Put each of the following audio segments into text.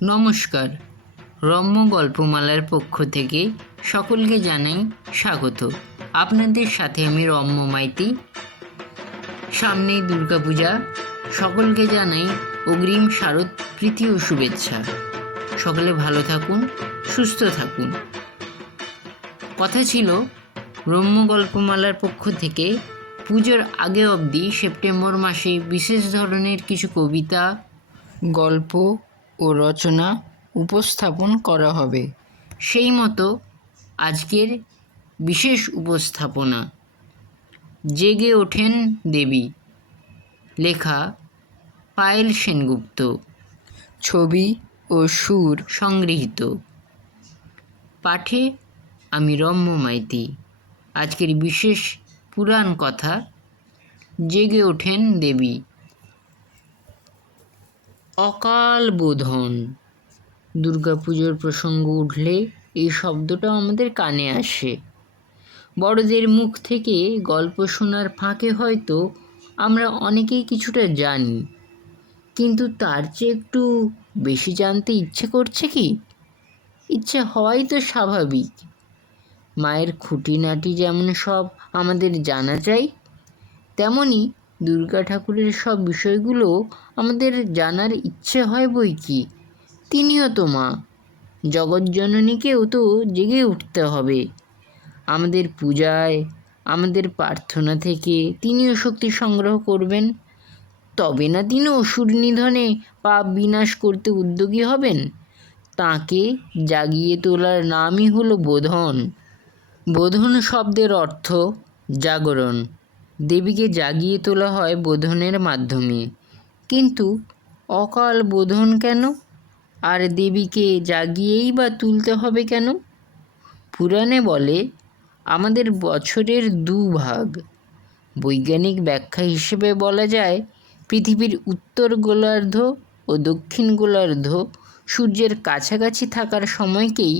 নমস্কার। রম্য গল্পমালার পক্ষ থেকে সকলকে জানাই স্বাগত। আপনাদের সাথে আমি রম্য মাইতি। সামনেই দুর্গাপূজা, সকলকে জানাই অগ্রিম শারদ প্রীতি ও শুভেচ্ছা। সকলে ভালো থাকুন, সুস্থ থাকুন। কথা ছিল, রম্য গল্পমালার পক্ষ থেকে পুজোর আগে অবধি সেপ্টেম্বর মাসে বিশেষ ধরনের কিছু কবিতা, গল্প ও রচনা উপস্থাপন করা হবে। সেই মতো আজকের বিশেষ উপস্থাপনা জেগে ওঠেন দেবী, লেখা পায়েল সেনগুপ্ত, ছবি ও সুর সংগৃহীত। পাঠে আমি রম্য মাইতি। আজকের বিশেষ পুরাণ কথা জেগে ওঠেন দেবী। অকাল বোধন। দুর্গাপুজোর প্রসঙ্গ উঠলে এই শব্দটা আমাদের কানে আসে। বড়দের মুখ থেকে গল্প শোনার ফাঁকে হয়তো আমরা অনেকেই কিছুটা জানি, কিন্তু তার চেয়ে একটু বেশি জানতে ইচ্ছে করছে কি? ইচ্ছে হওয়াই তো স্বাভাবিক। মায়ের খুঁটিনাটি যেমন সব আমাদের জানা চাই, তেমনি দুর্গা ঠাকুরের সব বিষয়গুলো আমাদের জানার ইচ্ছে হয় বই কি। তিনিও তো মা, জগৎজননীকেও তো জেগে উঠতে হবে। আমাদের পূজায়, আমাদের প্রার্থনা থেকে তিনিও শক্তি সংগ্রহ করবেন, তবে না তিনি অসুর নিধনে পাপ বিনাশ করতে উদ্যোগী হবেন। তাঁকে জাগিয়ে তোলার নামই হলো বোধন। বোধন শব্দের অর্থ জাগরণ। দেবীকে জাগিয়ে তোলা হয় বোধনের মাধ্যমে। কিন্তু অকাল বোধন কেন? আর দেবীকে জাগিয়েই বা তুলতে হবে কেন? পুরাণে বলে, আমাদের বছরের দুভাগ। বৈজ্ঞানিক ব্যাখ্যা হিসেবে বলা যায়, পৃথিবীর উত্তর গোলার্ধ ও দক্ষিণ গোলার্ধ সূর্যের কাছাকাছি থাকার সময়কেই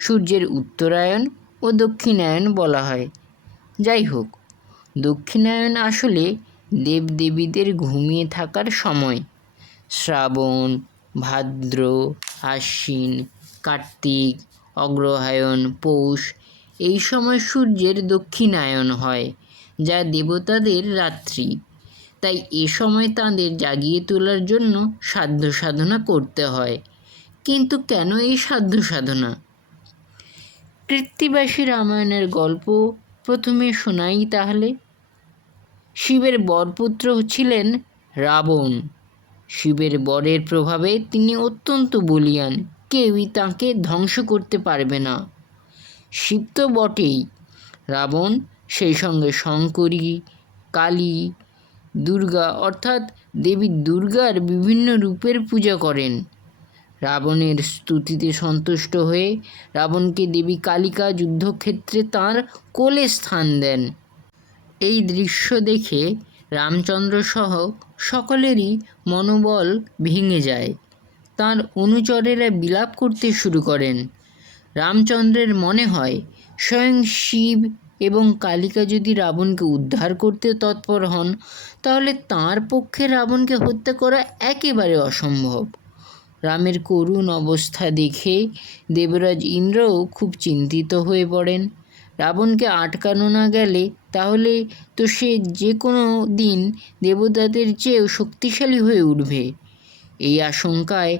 সূর্যের উত্তরায়ণ ও দক্ষিণায়ন বলা হয়। যাই হোক, দক্ষিণায়ন আসলে দেবদেবীদের ঘুমিয়ে থাকার সময়। শ্রাবণ, ভাদ্র, আশ্বিন, কার্তিক, অগ্রহায়ণ, পৌষ এই সময় সূর্যের দক্ষিণায়ন হয়, যা দেবতাদের রাত্রি। তাই এ সময় তাঁদের জাগিয়ে তোলার জন্য সাধ্য সাধনা করতে হয়। কিন্তু কেন এই সাধ্য সাধনা? কৃত্তিবাসী রামায়ণের গল্প প্রথমে শোনাই তাহলে। শিবের বরপুত্র ছিলেন রাবণ। শিবের বরের প্রভাবে তিনি অত্যন্ত বলীয়ান, কেউই তাঁকে ধ্বংস করতে পারবে না। শিব তো বটেই, রাবণ সেই সঙ্গে শঙ্করী, কালী, দুর্গা অর্থাৎ দেবী দুর্গার বিভিন্ন রূপের পূজা করেন। রাবণের স্তুতিতে সন্তুষ্ট হয়ে রাবণকে দেবী কালিকা যুদ্ধক্ষেত্রে তাঁর কোলে স্থান দেন। এই দৃশ্য দেখে রামচন্দ্র সহ সকলেরই মনোবল ভেঙে যায়। তাঁর অনুচরেরা বিলাপ করতে শুরু করেন। রামচন্দ্রের মনে হয়, স্বয়ং শিব এবং কালিকা যদি রাবণকে উদ্ধার করতে তৎপর হন, তাহলে তাঁর পক্ষে রাবণকে হত্যা করা একেবারে অসম্ভব। রামের করুণ অবস্থা দেখে দেবরাজ ইন্দ্রও খুব চিন্তিত হয়ে পড়েন। রাবণকে আটকানো না গেলে তাহলে তো সে যে কোনো দিন দেবতাদের চেয়েও শক্তিশালী হয়ে উঠবে। এই আশঙ্কায়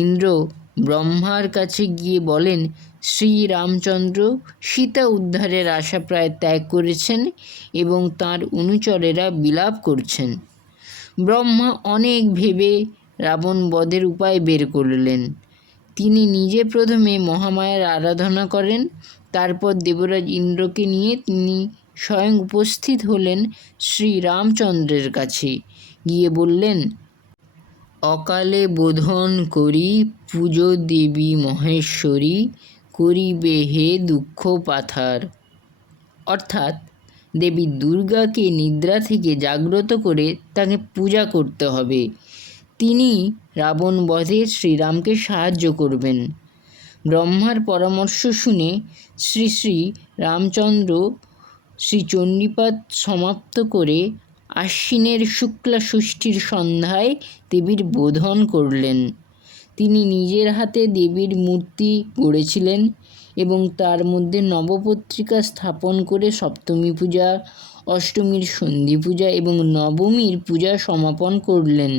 ইন্দ্র ব্রহ্মার কাছে গিয়ে বলেন, শ্রীরামচন্দ্র সীতা উদ্ধারের আশা প্রায় ত্যাগ করেছেন এবং তাঁর অনুচরেরা বিলাপ করছেন। ব্রহ্মা অনেক ভেবে রাবণ বধের উপায় বের করলেন। তিনি নিজে প্রথমে মহামায়ার আরাধনা করেন, তারপর দেবরাজ ইন্দ্রকে নিয়ে তিনি স্বয়ং উপস্থিত হলেন শ্রীরামচন্দ্রের কাছে। গিয়ে বললেন, অকালে বোধন করি পুজো দেবী মহেশ্বরী, করিবে হে দুঃখ পাথার। অর্থাৎ দেবী দুর্গাকে নিদ্রা থেকে জাগ্রত করে তাকে পূজা করতে হবে। তিনি রাবণ বধে শ্রীরামকে সাহায্য করবেন। ব্রহ্মার পরামর্শ শুনে শ্রী শ্রী রামচন্দ্র শ্রীচণ্ডীপাঠ সমাপ্ত করে আশ্বিনের শুক্লা ষষ্ঠীর সন্ধ্যায় দেবীর বোধন করলেন। তিনি নিজের হাতে দেবীর মূর্তি গড়েছিলেন এবং তার মধ্যে নবপত্রিকা স্থাপন করে সপ্তমী পূজা, অষ্টমীর সন্ধি পূজা এবং নবমীর পূজা সমাপন করলেন।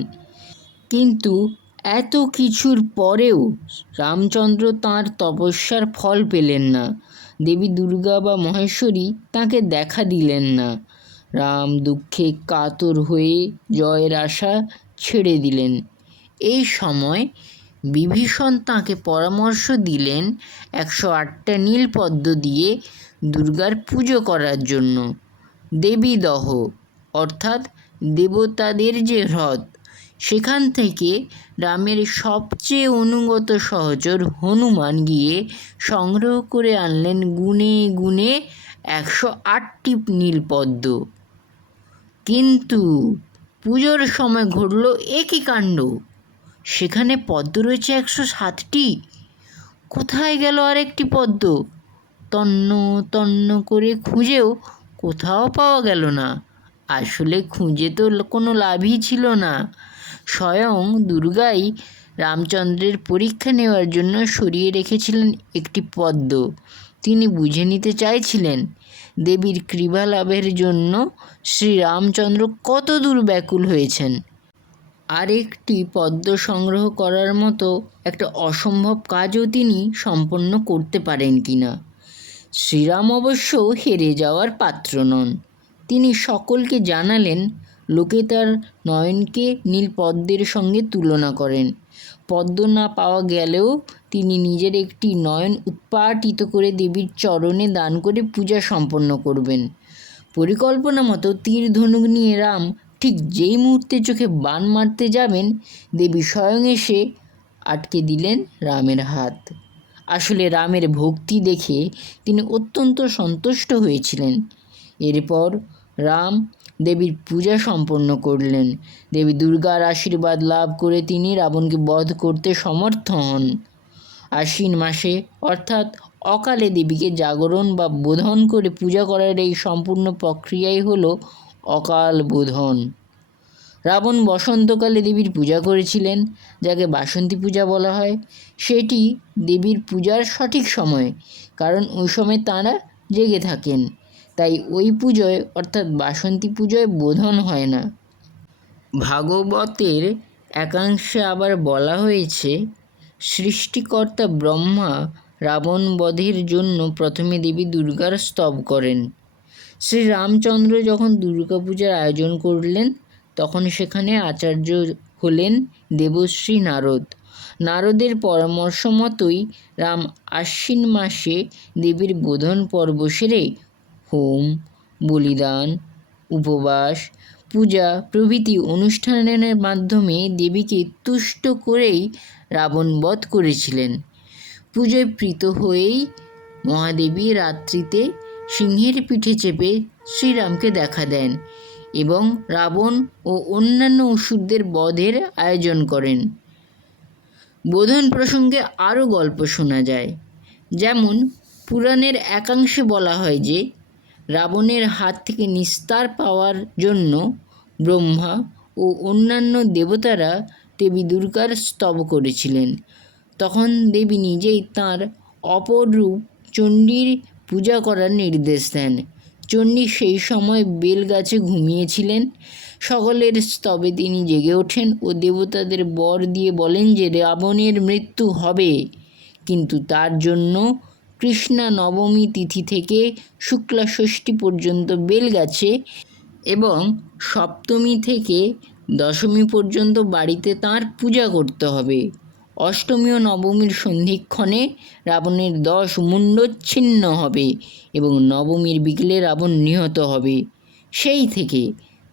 কিন্তু এত কিছুর পরেও রামচন্দ্র তাঁর তপস্যার ফল পেলেন না। দেবী দুর্গা বা মহেশ্বরী তাঁকে দেখা দিলেন না। রাম দুঃখে কাতর হয়ে জয়ের আশা ছেড়ে দিলেন। এই সময় বিভীষণ তাঁকে পরামর্শ দিলেন 108টা নীলপদ্ম দিয়ে দুর্গার পুজো করার জন্য। দেবীদহ অর্থাৎ দেবতাদের যে হ্রদ, সেখান থেকে রামের সবচেয়ে অনুগত সহচর হনুমান গিয়ে সংগ্রহ করে আনলেন গুনে গুনে 108টি নীলপদ্ম। কিন্তু পুজোর সময় ঘটল একই কাণ্ড। সেখানে পদ্ম রয়েছে 107টি। কোথায় গেল আরেকটি পদ্ম? তন্ন তন্ন করে খুঁজেও কোথাও পাওয়া গেল না। আসলে খুঁজে তো কোনো লাভই ছিল না। স্বয়ং দুর্গাই রামচন্দ্রের পরীক্ষা নেওয়ার জন্য সরিয়ে রেখেছিলেন একটি পদ্ম। তিনি বুঝে নিতে চাইছিলেন দেবীর কৃপা লাভের জন্য শ্রীরামচন্দ্র কত দূর ব্যাকুল হয়েছেন। আরেকটি পদ্ম সংগ্রহ করার মতো একটা অসম্ভব কাজও তিনি সম্পন্ন করতে পারেন কিনা। শ্রীরাম অবশ্য হেরে যাওয়ার পাত্র নন। তিনি সকলকে জানালেন, লোকে তার নয়নকে নীলপদ্মের সঙ্গে তুলনা করেন। পদ্ম না পাওয়া গেলেও তিনি নিজের একটি নয়ন উৎপাটিত করে দেবীর চরণে দান করে পূজা সম্পন্ন করবেন। পরিকল্পনা মতো তীর ধনুক নিয়ে রাম ঠিক যেই মুহূর্তে চোখে বাণ মারতে যাবেন, দেবী স্বয়ং এসে আটকে দিলেন রামের হাত। আসলে রামের ভক্তি দেখে তিনি অত্যন্ত সন্তুষ্ট হয়েছিলেন। এরপর রাম দেবীর পূজা সম্পন্ন করলেন। দেবী দুর্গার আশীর্বাদ লাভ করে তিনি রাবণকে বধ করতে সমর্থ হন। আশ্বিন মাসে অর্থাৎ অকালে দেবীকে জাগরণ বা বোধন করে পূজা করার এই সম্পূর্ণ প্রক্রিয়াই হলো অকাল বোধন। রাবণ বসন্তকালে দেবীর পূজা করেছিলেন, যাকে বাসন্তী পূজা বলা হয়। সেটি দেবীর পূজার সঠিক সময়, কারণ ওই সময় তাঁরা জেগে থাকেন। তাই ওই পুজোয় অর্থাৎ বাসন্তী পুজোয় বোধন হয় না। ভাগবতের একাংশে আবার বলা হয়েছে, সৃষ্টিকর্তা ব্রহ্মা রাবণ বধের জন্য প্রথমে দেবী দুর্গার স্তব করেন। শ্রীরামচন্দ্র যখন দুর্গাপূজার আয়োজন করলেন, তখন সেখানে আচার্য হলেন দেবশ্রী নারদ। নারদের পরামর্শ মতোই রাম আশ্বিন মাসে দেবীর বোধন পর্ব সেরে হোম, বলিদান, উপবাস, পূজা প্রভৃতি অনুষ্ঠানের মাধ্যমে দেবীকে তুষ্ট করেই রাবণ বধ করেছিলেন। পুজোয় প্রীত হয়েই মহাদেবী রাত্রিতে সিংহের পিঠে চেপে শ্রীরামকে দেখা দেন এবং রাবণ ও অন্যান্য অসুরদের বধের আয়োজন করেন। বোধন প্রসঙ্গে আরও গল্প শোনা যায়। যেমন পুরাণের একাংশে বলা হয় যে রাবণের হাত থেকে নিস্তার পাওয়ার জন্য ব্রহ্মা ও অন্যান্য দেবতারা দেবী দুর্গার স্তব করেছিলেন। তখন দেবী নিজেই তাঁর অপর রূপ চণ্ডীর পূজা করার নির্দেশ দেন। চণ্ডী সেই সময় বেলগাছে ঘুমিয়েছিলেন। সকলের স্তবে তিনি জেগে ওঠেন ও দেবতাদের বর দিয়ে বলেন যে রাবণের মৃত্যু হবে, কিন্তু তার জন্য কৃষ্ণা নবমী তিথি থেকে শুক্লা ষষ্ঠী পর্যন্ত বেলগাছে এবং সপ্তমী থেকে দশমী পর্যন্ত বাড়িতে তাঁর পূজা করতে হবে। অষ্টমী ও নবমীর সন্ধিক্ষণে রাবণের 10 মুণ্ড ছিন্ন হবে এবং নবমীর বিকেলে রাবণ নিহত হবে। সেই থেকে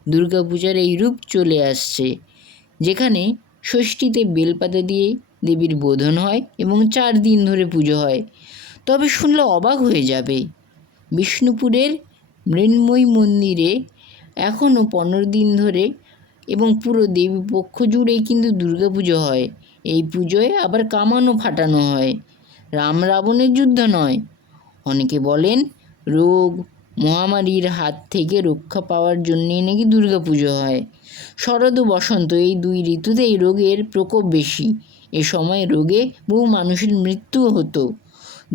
দুর্গাপূজার এই রূপ চলে আসছে, যেখানে ষষ্ঠীতে বেলপাতা দিয়ে দেবীর বোধন হয় এবং 4 দিন ধরে পুজো হয়। তবে শুনলে অবাক হয়ে যাবে, বিষ্ণুপুরের মৃন্ময়ী মন্দিরে এখনও 15 দিন ধরে এবং পুরো দেবী পক্ষ জুড়েই কিন্তু দুর্গাপুজো হয়। এই পুজোয় আবার কামানও ফাটানো হয়। রাম রাবণের যুদ্ধ নয়। অনেকে বলেন রোগ মহামারীর হাত থেকে রক্ষা পাওয়ার জন্যেই নাকি দুর্গাপুজো হয়। শরৎ ও বসন্ত এই 2 ঋতুতেই রোগের প্রকোপ বেশি এ সময় রোগে বহু মানুষের মৃত্যুও হতো।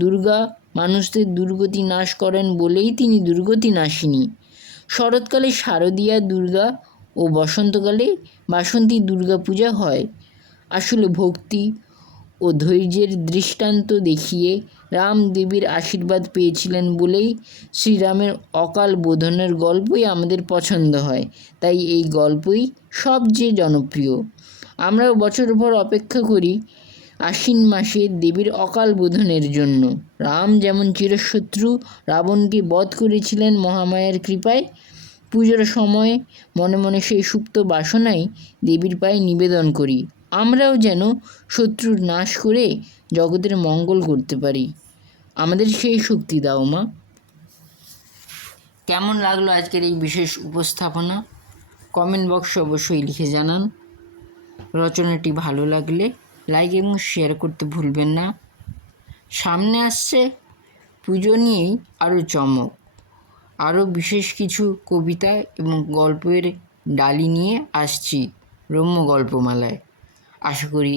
দুর্গা মানুষদের দুর্গতি নাশ করেন বলেই তিনি দুর্গতি নাশিনী। শরৎকালে শারদীয়া দুর্গা ও বসন্তকালে বাসন্তী দুর্গা পূজা হয়। আসলে ভক্তি ও ধৈর্যের দৃষ্টান্ত দেখিয়ে রাম দেবীর আশীর্বাদ পেয়েছিলেন বলেই শ্রীরামের অকাল বোধনের গল্পই আমাদের পছন্দ হয়। তাই এই গল্পই সবচেয়ে জনপ্রিয়। আমরাও বছর ভর অপেক্ষা করি আশ্বিন মাসে দেবীর অকাল বোধনের জন্য। রাম যেমন চিরশত্রু রাবণকে বধ করেছিলেন মহামায়ার কৃপায়, পুজোর সময় মনে মনে সেই সুপ্ত বাসনাই দেবীর পায়ে নিবেদন করি। আমরাও যেন শত্রুর নাশ করে জগতের মঙ্গল করতে পারি। আমাদের সেই শক্তি দাও মা। কেমন লাগলো আজকের এই বিশেষ উপস্থাপনা? কমেন্ট বক্সে অবশ্যই লিখে জানান। রচনাটি ভালো লাগলে লাইক এবং শেয়ার করতে ভুলবেন না। সামনে আসছে পুজো নিয়েই আরও চমক, আরও বিশেষ কিছু কবিতা এবং গল্পের ডালি নিয়ে আসছি রম্য গল্পমালায়। আশা করি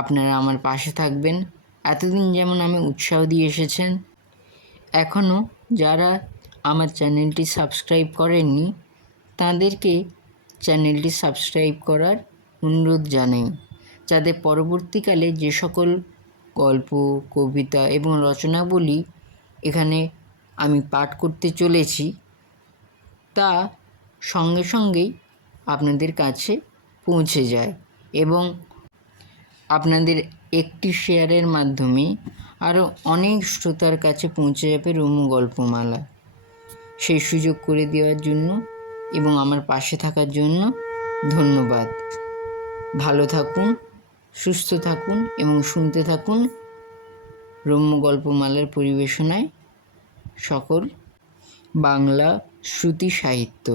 আপনারা আমার পাশে থাকবেন। এতদিন যেমন আমি উৎসাহ দিয়ে এসেছেন, এখনও যারা আমার চ্যানেলটি সাবস্ক্রাইব করেননি তাদেরকে চ্যানেলটি সাবস্ক্রাইব করার অনুরোধ জানাই, যাতে পরবর্তীকালে যে সকল গল্প, কবিতা এবং রচনাবলী এখানে আমি পাঠ করতে চলেছি তা সঙ্গে সঙ্গেই আপনাদের কাছে পৌঁছে যায় এবং আপনাদের একটি শেয়ারের মাধ্যমে আরও অনেক শ্রোতার কাছে পৌঁছে যাবে রম্য গল্পমালা। সেই সুযোগ করে দেওয়ার জন্য এবং আমার পাশে থাকার জন্য ধন্যবাদ। ভালো থাকুন, সুস্থ থাকুন এবং শুনতে থাকুন রম্য গল্পমালার পরিবেশনায় সকল বাংলা শ্রুতি সাহিত্য।